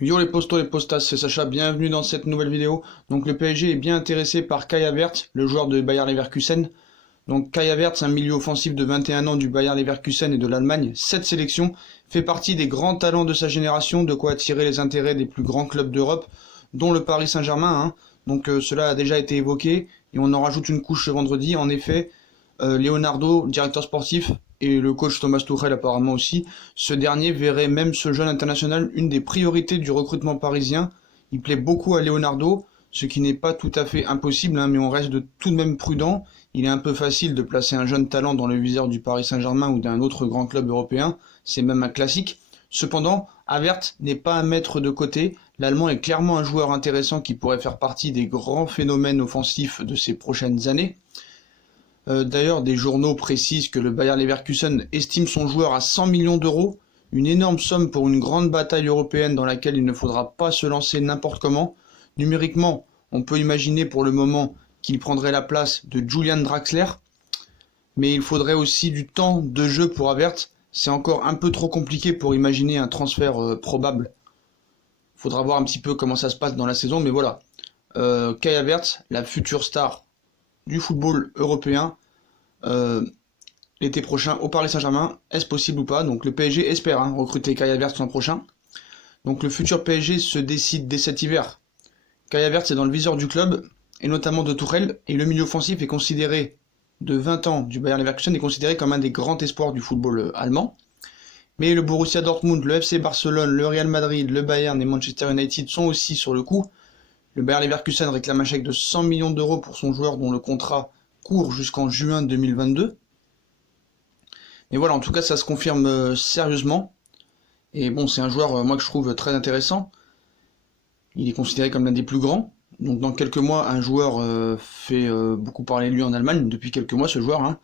Yo les postos, les postas, c'est Sacha, bienvenue dans cette nouvelle vidéo. Donc le PSG est bien intéressé par Kai Havertz, le joueur de Bayer Leverkusen. Donc Kai Havertz, un milieu offensif de 21 ans du Bayer Leverkusen et de l'Allemagne, 7 sélections, fait partie des grands talents de sa génération, de quoi attirer les intérêts des plus grands clubs d'Europe, dont le Paris Saint-Germain. Donc cela a déjà été évoqué, et on en rajoute une couche ce vendredi. En effet, Leonardo, directeur sportif, et le coach Thomas Tuchel apparemment aussi, ce dernier verrait même ce jeune international une des priorités du recrutement parisien. Il plaît beaucoup à Leonardo, ce qui n'est pas tout à fait impossible, mais on reste tout de même prudent. Il est un peu facile de placer un jeune talent dans le viseur du Paris Saint-Germain ou d'un autre grand club européen, c'est même un classique. Cependant, Havertz n'est pas à mettre de côté. L'Allemand est clairement un joueur intéressant qui pourrait faire partie des grands phénomènes offensifs de ces prochaines années. D'ailleurs, des journaux précisent que le Bayer Leverkusen estime son joueur à 100 millions d'euros, une énorme somme pour une grande bataille européenne dans laquelle il ne faudra pas se lancer n'importe comment. Numériquement, on peut imaginer pour le moment qu'il prendrait la place de Julian Draxler, mais il faudrait aussi du temps de jeu pour Havertz. C'est encore un peu trop compliqué pour imaginer un transfert probable. Il faudra voir un petit peu comment ça se passe dans la saison, mais voilà. Kai Havertz, la future star du football européen, l'été prochain au Paris Saint-Germain. Est-ce possible ou pas? Donc le PSG espère recruter Kai Havertz l'an prochain. Donc le futur PSG se décide dès cet hiver. Kai Havertz est dans le viseur du club, et notamment de Tuchel, et le milieu offensif est considéré, de 20 ans du Bayer Leverkusen, est considéré comme un des grands espoirs du football allemand. Mais le Borussia Dortmund, le FC Barcelone, le Real Madrid, le Bayern et Manchester United sont aussi sur le coup. Le Bayer Leverkusen réclame un chèque de 100 millions d'euros pour son joueur dont le contrat court jusqu'en juin 2022. Mais voilà, en tout cas, ça se confirme sérieusement. Et bon, c'est un joueur, moi, que je trouve très intéressant. Il est considéré comme l'un des plus grands. Donc dans quelques mois, un joueur fait beaucoup parler de lui en Allemagne, depuis quelques mois, ce joueur.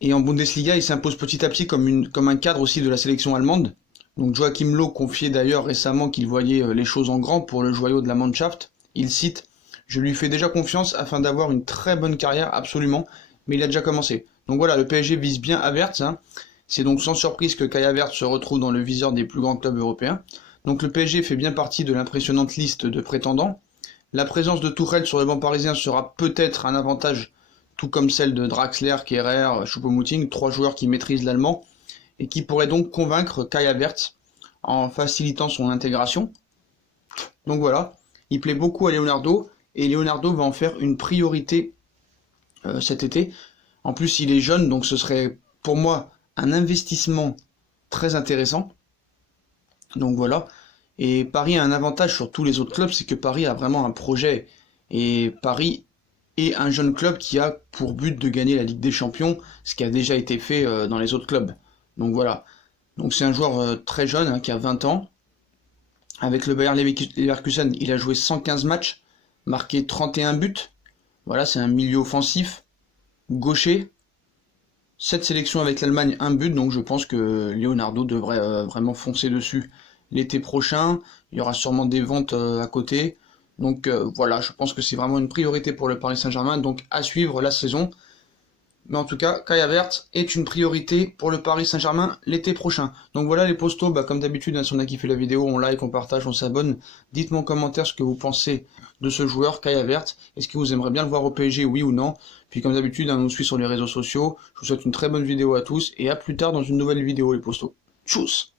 Et en Bundesliga, il s'impose petit à petit comme un cadre aussi de la sélection allemande. Donc Joachim Löw confiait d'ailleurs récemment qu'il voyait les choses en grand pour le joyau de la Mannschaft. Il cite « Je lui fais déjà confiance afin d'avoir une très bonne carrière, absolument, mais il a déjà commencé. » Donc voilà, le PSG vise bien Havertz. C'est donc sans surprise que Kai Havertz se retrouve dans le viseur des plus grands clubs européens. Donc le PSG fait bien partie de l'impressionnante liste de prétendants. La présence de Tuchel sur le banc parisien sera peut-être un avantage, tout comme celle de Draxler, Kehrer, Choupo-Moting, 3 joueurs qui maîtrisent l'allemand, et qui pourraient donc convaincre Kai Havertz en facilitant son intégration. Donc voilà, il plaît beaucoup à Leonardo, et Leonardo va en faire une priorité cet été. En plus, il est jeune, donc ce serait pour moi un investissement très intéressant. Donc voilà. Et Paris a un avantage sur tous les autres clubs, c'est que Paris a vraiment un projet. Et Paris est un jeune club qui a pour but de gagner la Ligue des Champions, ce qui a déjà été fait dans les autres clubs. Donc voilà. Donc c'est un joueur très jeune, qui a 20 ans. Avec le Bayer Leverkusen, il a joué 115 matchs, marqué 31 buts. Voilà, c'est un milieu offensif, gaucher. 7 sélections avec l'Allemagne, 1 but, donc je pense que Leonardo devrait vraiment foncer dessus l'été prochain. Il y aura sûrement des ventes à côté. Donc voilà, je pense que c'est vraiment une priorité pour le Paris Saint-Germain, donc à suivre la saison. Mais en tout cas, Kai Havertz est une priorité pour le Paris Saint-Germain l'été prochain. Donc voilà les postos, comme d'habitude, si on a kiffé la vidéo, on like, on partage, on s'abonne. Dites-moi en commentaire ce que vous pensez de ce joueur, Kai Havertz. Est-ce que vous aimeriez bien le voir au PSG, oui ou non? Puis comme d'habitude, on nous suit sur les réseaux sociaux. Je vous souhaite une très bonne vidéo à tous, et à plus tard dans une nouvelle vidéo les postos. Tchuss!